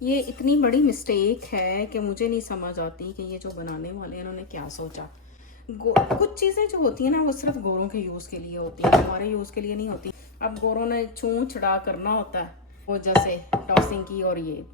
ये इतनी बड़ी मिस्टेक है कि मुझे नहीं समझ आती कि ये जो बनाने वाले हैं इन्होंने क्या सोचा। कुछ चीज़ें जो होती हैं ना वो सिर्फ गोरों के यूज़ के लिए होती हैं, हमारे यूज़ के लिए नहीं होती। अब गोरों ने छू छड़ा करना होता है, वो जैसे टॉसिंग की, और ये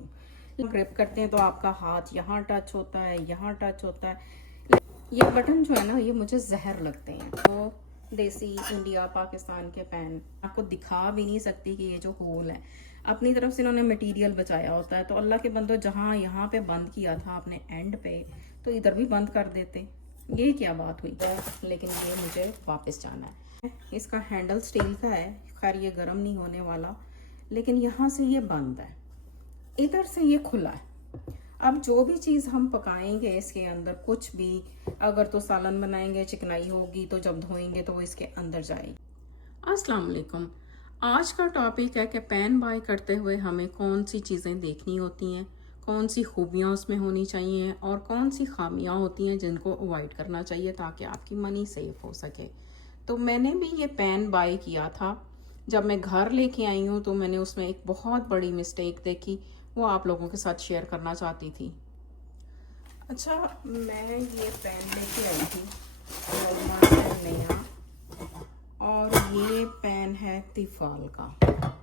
ग्रिप करते हैं तो आपका हाथ यहाँ टच होता है, यहाँ टच होता है। ये बटन जो है ना ये मुझे जहर लगते हैं। तो देसी इंडिया पाकिस्तान के पैन आपको दिखा भी नहीं सकती कि ये जो होल है अपनी तरफ से इन्होंने मटेरियल बचाया होता है। तो अल्लाह के बंदो, जहाँ यहाँ पे बंद किया था अपने एंड पे तो इधर भी बंद कर देते। ये क्या बात हुई है? लेकिन ये मुझे वापस जाना है। इसका हैंडल स्टील का है, खैर ये गर्म नहीं होने वाला, लेकिन यहाँ से ये बंद है, इधर से ये खुला है। अब जो भी चीज़ हम पकाएंगे इसके अंदर, कुछ भी, अगर तो सालन बनाएंगे चिकनाई होगी तो जब धोएंगे तो वो इसके अंदर जाएगी। अस्सलाम वालेकुम। आज का टॉपिक है कि पैन बाय करते हुए हमें कौन सी चीज़ें देखनी होती हैं, कौन सी खूबियाँ उसमें होनी चाहिए और कौन सी खामियाँ होती हैं जिनको अवॉइड करना चाहिए ताकि आपकी मनी सेफ हो सके। तो मैंने भी ये पैन बाय किया था। जब मैं घर लेके आई हूँ तो मैंने उसमें एक बहुत बड़ी मिस्टेक देखी, वो आप लोगों के साथ शेयर करना चाहती थी। अच्छा, मैं ये पैन लेके आई थी वॉलमार्ट से नया, और ये पैन है तिफाल का।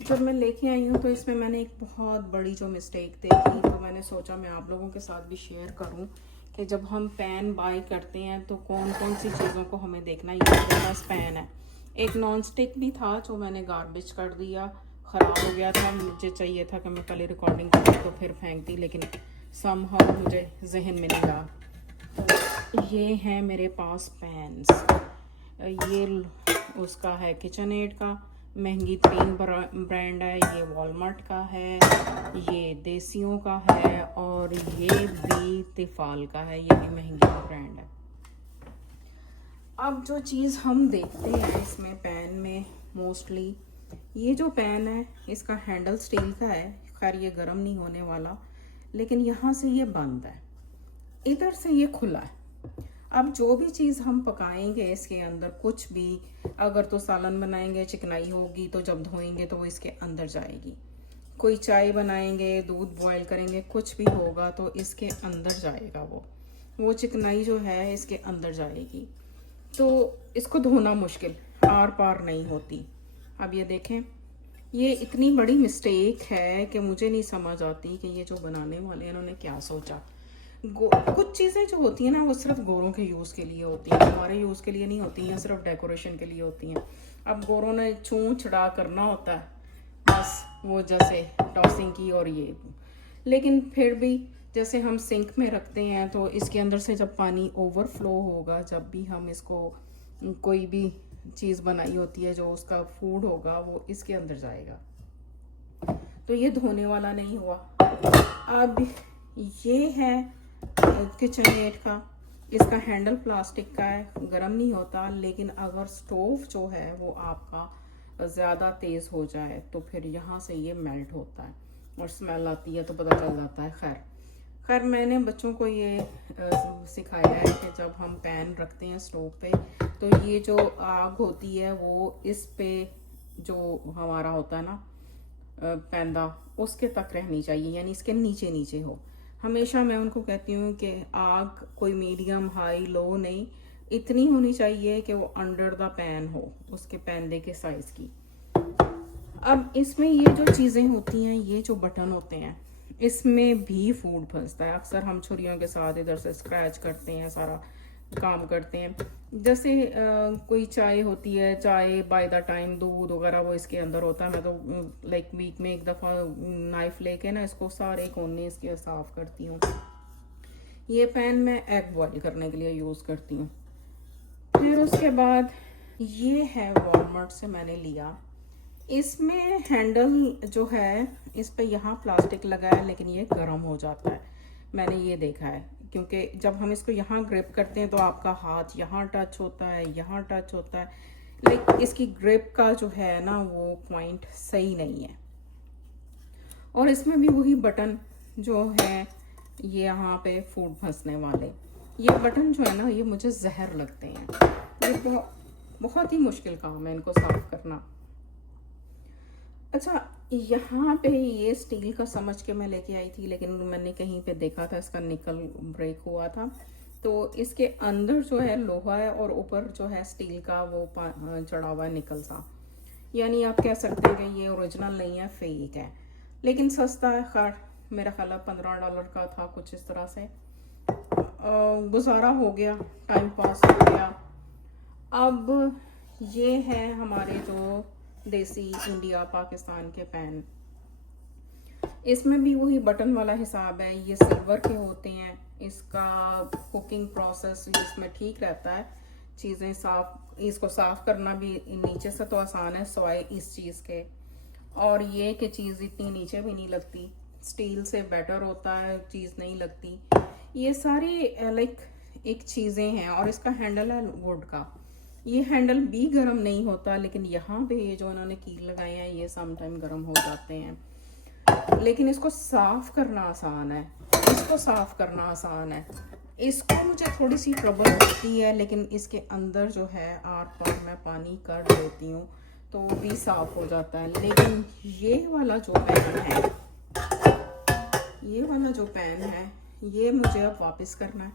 जब मैं लेके आई हूँ तो इसमें मैंने एक बहुत बड़ी जो मिस्टेक देखी, तो मैंने सोचा मैं आप लोगों के साथ भी शेयर करूँ कि जब हम पैन बाय करते हैं तो कौन कौन सी चीज़ों को हमें देखना। ये मेरे पास पैन है, एक नॉन स्टिक भी था जो मैंने गार्बेज कर दिया, ख़राब हो गया था। मुझे चाहिए था कि मैं कल रिकॉर्डिंग करूँ तो फिर फेंक दी, लेकिन समहाउ मुझे जहन में नहीं रहा। तो ये है मेरे पास पैन्स। ये उसका है किचन एड का, महंगी 3 ब्रांड है। ये वॉलमार्ट का है, ये देसियों का है, और ये भी तिफाल का है, ये भी महंगी ब्रांड है। अब जो चीज़ हम देखते हैं इसमें पैन में मोस्टली, ये जो पैन है इसका हैंडल स्टील का है, खैर ये गर्म नहीं होने वाला, लेकिन यहाँ से ये बंद है, इधर से ये खुला है। अब जो भी चीज़ हम पकाएंगे इसके अंदर, कुछ भी, अगर तो सालन बनाएंगे चिकनाई होगी तो जब धोएंगे तो वो इसके अंदर जाएगी। कोई चाय बनाएंगे, दूध बॉईल करेंगे, कुछ भी होगा तो इसके अंदर जाएगा, वो चिकनाई जो है इसके अंदर जाएगी। तो इसको धोना मुश्किल, आर पार नहीं होती। अब ये देखें, ये इतनी बड़ी मिस्टेक है कि मुझे नहीं समझ आती कि ये जो बनाने वाले हैं इन्होंने क्या सोचा। कुछ चीज़ें जो होती हैं ना वो सिर्फ गोरों के यूज़ के लिए होती हैं, हमारे यूज़ के लिए नहीं होती हैं, सिर्फ डेकोरेशन के लिए होती हैं। अब गोरों ने छू छड़ा करना होता है बस, वो जैसे टॉसिंग की और ये, लेकिन फिर भी जैसे हम सिंक में रखते हैं तो इसके अंदर से जब पानी ओवरफ्लो होगा, जब भी हम इसको कोई भी चीज़ बनाई होती है जो उसका फूड होगा वो इसके अंदर जाएगा, तो ये धोने वाला नहीं हुआ। अब ये है किचन एड का, इसका हैंडल प्लास्टिक का है, गर्म नहीं होता, लेकिन अगर स्टोव जो है वो आपका ज़्यादा तेज़ हो जाए तो फिर यहाँ से ये मेल्ट होता है और स्मेल आती है तो पता चल जाता है। खैर मैंने बच्चों को ये सिखाया है कि जब हम पैन रखते हैं स्टोव पे तो ये जो आग होती है वो इस पे जो हमारा होता है ना पैंदा, उसके तक रहनी चाहिए, यानी इसके नीचे नीचे हो। हमेशा मैं उनको कहती हूँ कि आग कोई मीडियम हाई लो नहीं, इतनी होनी चाहिए कि वो अंडर द पैन हो, उसके पैंदे के साइज़ की। अब इसमें ये जो चीज़ें होती हैं, ये जो बटन होते हैं, इसमें भी फूड फंसता है। अक्सर हम छुरियों के साथ इधर से स्क्रैच करते हैं, सारा काम करते हैं। जैसे कोई चाय होती है, चाय बाय द टाइम दूध वगैरह वो इसके अंदर होता है। मैं तो लाइक वीक में एक दफ़ा नाइफ लेके ना इसको सारे कोने इसके साफ करती हूँ। ये पैन मैं एग बॉईल करने के लिए यूज़ करती हूँ। फिर उसके बाद ये है वॉलमार्ट से मैंने लिया, इसमें हैंडल जो है इस पे यहाँ प्लास्टिक लगा है, लेकिन ये गर्म हो जाता है, मैंने ये देखा है, क्योंकि जब हम इसको यहाँ ग्रिप करते हैं तो आपका हाथ यहाँ टच होता है, यहाँ टच होता है, लेकिन इसकी ग्रिप का जो है ना वो पॉइंट सही नहीं है। और इसमें भी वही बटन जो है ये यहाँ पे फूड फंसने वाले, ये बटन जो है ना ये मुझे जहर लगते हैं। ये बहुत ही मुश्किल काम है इनको साफ करना। अच्छा, यहाँ पे ये स्टील का समझ के मैं लेके आई थी, लेकिन मैंने कहीं पे देखा था इसका निकल ब्रेक हुआ था। तो इसके अंदर जो है लोहा है और ऊपर जो है स्टील का वो चढ़ा हुआ है निकल सा। यानी आप कह सकते हैं कि ये ओरिजिनल नहीं है, फेक है, लेकिन सस्ता है। खैर मेरा ख्याल $15 का था कुछ इस तरह से। गुजारा हो गया, टाइम पास हो गया। अब ये है हमारे जो देसी इंडिया पाकिस्तान के पैन। इसमें भी वही बटन वाला हिसाब है, ये सिल्वर के होते हैं। इसका कुकिंग प्रोसेस इसमें ठीक रहता है, चीज़ें साफ, इसको साफ करना भी नीचे से तो आसान है सवाए इस चीज़ के। और ये कि चीज़ इतनी नीचे भी नहीं लगती, स्टील से बेटर होता है, चीज़ नहीं लगती। ये सारी लाइक एक चीज़ें हैं। और इसका हैंडल है वुड का। ये हैंडल भी गर्म नहीं होता, लेकिन यहाँ पे ये जो इन्होंने कील लगाए हैं ये समटाइम गर्म हो जाते हैं। लेकिन इसको साफ करना आसान है, इसको साफ करना आसान है। इसको मुझे थोड़ी सी ट्रबल होती है, लेकिन इसके अंदर जो है आर पार मैं पानी कर देती हूँ तो वो भी साफ हो जाता है। लेकिन ये वाला जो पैन है, ये वाला जो पैन है, ये मुझे अब वापस करना है,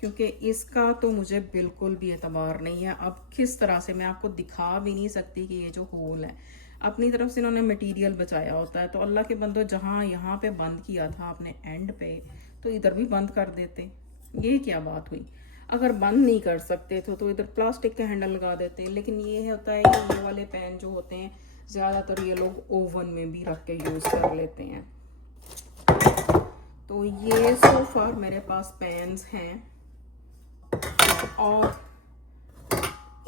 क्योंकि इसका तो मुझे बिल्कुल भी एतबार नहीं है। अब किस तरह से मैं आपको दिखा भी नहीं सकती कि ये जो होल है, अपनी तरफ से इन्होंने मटेरियल बचाया होता है। तो अल्लाह के बंदो, जहाँ यहाँ पे बंद किया था आपने एंड पे, तो इधर भी बंद कर देते। ये क्या बात हुई? अगर बंद नहीं कर सकते थे तो इधर प्लास्टिक का हैंडल लगा देते। लेकिन ये होता है कि ये वाले पैन जो होते हैं ज़्यादातर ये लोग ओवन में भी रख के यूज़ कर लेते हैं। तो ये सो फार मेरे पास पैन्स हैं, और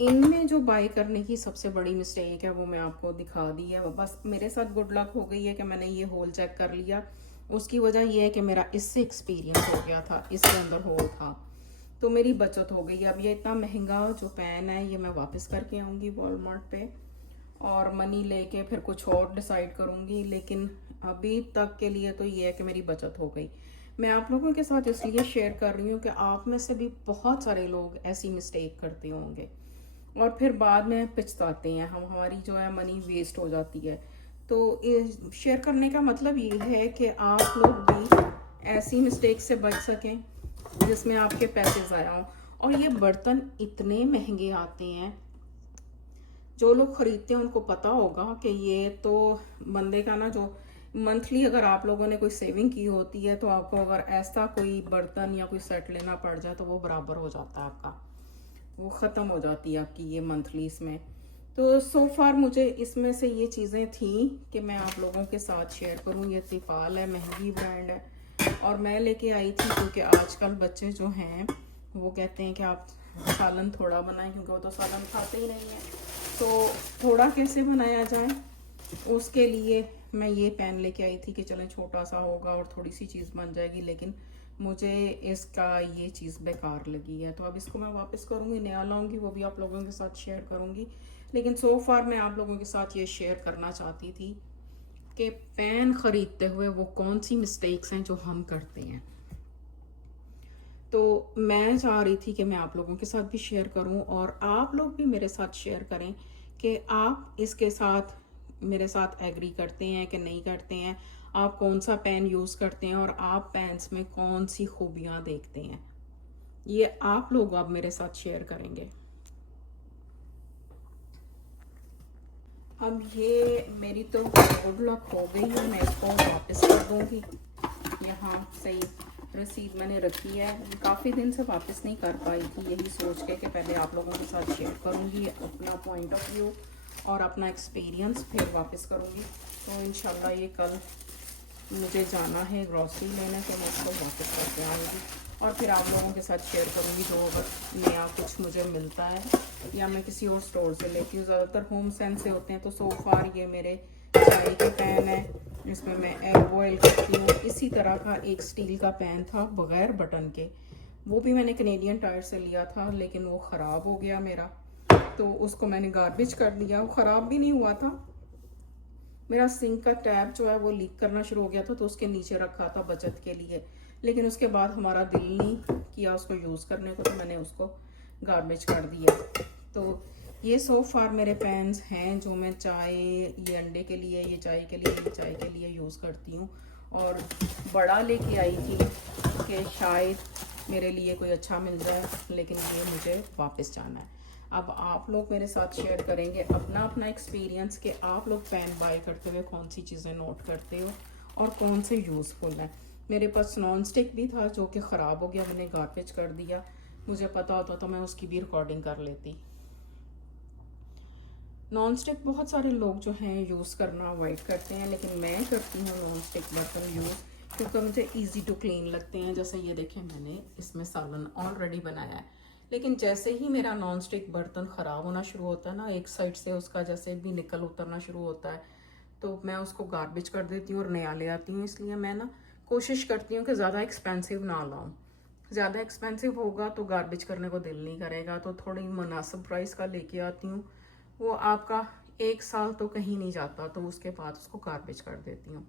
इनमें जो बाय करने की सबसे बड़ी मिस्टेक है वो मैं आपको दिखा दी है। बस मेरे साथ गुड लक हो गई है कि मैंने ये होल चेक कर लिया। उसकी वजह ये है कि मेरा इससे एक्सपीरियंस हो गया था, इसके अंदर होल था, तो मेरी बचत हो गई। अब ये इतना महंगा जो पैन है ये मैं वापस करके आऊँगी वॉलमार्ट पे, और मनी लेके फिर कुछ और डिसाइड करूँगी। लेकिन अभी तक के लिए तो ये है कि मेरी बचत हो गई। मैं आप लोगों के साथ इसलिए शेयर कर रही हूँ कि आप में से भी बहुत सारे लोग ऐसी मिस्टेक करते होंगे और फिर बाद में पछताते हैं। हमारी जो है मनी वेस्ट हो जाती है। तो शेयर करने का मतलब ये है कि आप लोग भी ऐसी मिस्टेक से बच सकें जिसमें आपके पैसे ज़ाया हों। और ये बर्तन इतने महंगे आते हैं, जो लोग ख़रीदते हैं उनको पता होगा कि ये तो बंदे का ना, जो मंथली अगर आप लोगों ने कोई सेविंग की होती है तो आपको अगर ऐसा कोई बर्तन या कोई सेट लेना पड़ जाए तो वो बराबर हो जाता है आपका, वो ख़त्म हो जाती है आपकी ये मंथली इसमें। तो सो फार मुझे इसमें से ये चीज़ें थी कि मैं आप लोगों के साथ शेयर करूँ। ये तिफाल है, महंगी ब्रांड है, और मैं लेके आई थी क्योंकि आजकल बच्चे जो हैं वो कहते हैं कि आप सालन थोड़ा बनाएं, क्योंकि वो तो सालन खाते ही नहीं है। तो थोड़ा कैसे बनाया जाए, उसके लिए मैं ये पैन लेके आई थी कि चलें छोटा सा होगा और थोड़ी सी चीज़ बन जाएगी। लेकिन मुझे इसका ये चीज़ बेकार लगी है, तो अब इसको मैं वापस करूँगी, नया लाऊंगी, वो भी आप लोगों के साथ शेयर करूँगी। लेकिन सो फार मैं आप लोगों के साथ ये शेयर करना चाहती थी कि पैन ख़रीदते हुए वो कौन सी मिस्टेक्स हैं जो हम करते हैं। तो मैं चाह रही थी कि मैं आप लोगों के साथ भी शेयर करूं और आप लोग भी मेरे साथ शेयर करें कि आप इसके साथ मेरे साथ एग्री करते हैं कि नहीं करते हैं, आप कौन सा पेन यूज़ करते हैं और आप पेन्स में कौन सी खूबियां देखते हैं। ये आप लोग अब मेरे साथ शेयर करेंगे। अब ये मेरी तो गुड लक हो गई है, मैं इसको वापस कर दूंगी। यहाँ सही रसीद मैंने रखी है, काफ़ी दिन से वापस नहीं कर पाई थी, यही सोच के कि पहले आप लोगों के साथ शेयर करूँगी अपना पॉइंट ऑफ व्यू और अपना एक्सपीरियंस, फिर वापस करूँगी। तो इंशाल्लाह ये कल मुझे जाना है ग्रॉसरी लेने, तो मैं इसको वापस करके आऊँगी और फिर आप लोगों के साथ शेयर करूँगी जो अगर नया कुछ मुझे मिलता है या मैं किसी और स्टोर से लेती हूँ। ज़्यादातर होम सेंस से होते हैं। तो सो फार ये मेरे चाय के पैन है, इसमें मैं एग बॉयल करती हूँ। इसी तरह का एक स्टील का पैन था बग़ैर बटन के, वो भी मैंने कैनेडियन टायर से लिया था, लेकिन वो ख़राब हो गया मेरा, तो उसको मैंने गार्बेज कर दिया। वो ख़राब भी नहीं हुआ था, मेरा सिंक का टैप जो है वो लीक करना शुरू हो गया था, तो उसके नीचे रखा था बचत के लिए, लेकिन उसके बाद हमारा दिल नहीं किया उसको यूज़ करने को, तो मैंने उसको गार्बेज कर दिया। तो ये सो फार मेरे पैन्स हैं जो मैं चाय, ये अंडे के लिए, ये चाय के लिए, ये चाय के लिए यूज़ करती हूँ। और बड़ा लेके आई थी कि शायद मेरे लिए कोई अच्छा मिल जाए, लेकिन ये मुझे वापस जाना है। अब आप लोग मेरे साथ शेयर करेंगे अपना अपना एक्सपीरियंस कि आप लोग पैन बाय करते हुए कौन सी चीज़ें नोट करते हो और कौन से यूज़फुल है। मेरे पास नॉन स्टिक भी था जो कि ख़राब हो गया, मैंने गार्बेज कर दिया। मुझे पता होता तो मैं उसकी भी रिकॉर्डिंग कर लेती। नॉन स्टिक बहुत सारे लोग जो हैं यूज़ करना अवॉइड करते हैं, लेकिन मैं करती हूँ नॉन स्टिक बर्तन यूज़ क्योंकि मुझे इजी टू क्लीन लगते हैं। जैसे ये देखें, मैंने इसमें सालन ऑलरेडी बनाया है, लेकिन जैसे ही मेरा नॉन स्टिक बर्तन ख़राब होना शुरू होता है ना, एक साइड से उसका जैसे भी निकल उतरना शुरू होता है, तो मैं उसको गार्बेज कर देती हूँ और नया ले आती हूँ। इसलिए मैं ना कोशिश करती हूँ कि ज़्यादा एक्सपेंसिव ना लाऊं। ज़्यादा एक्सपेंसिव होगा तो गार्बेज करने को दिल नहीं करेगा, तो थोड़ी मुनासिब प्राइस का लेके आती हूँ। वो आपका 1 साल तो कहीं नहीं जाता, तो उसके बाद उसको गार्बेज कर देती हूँ।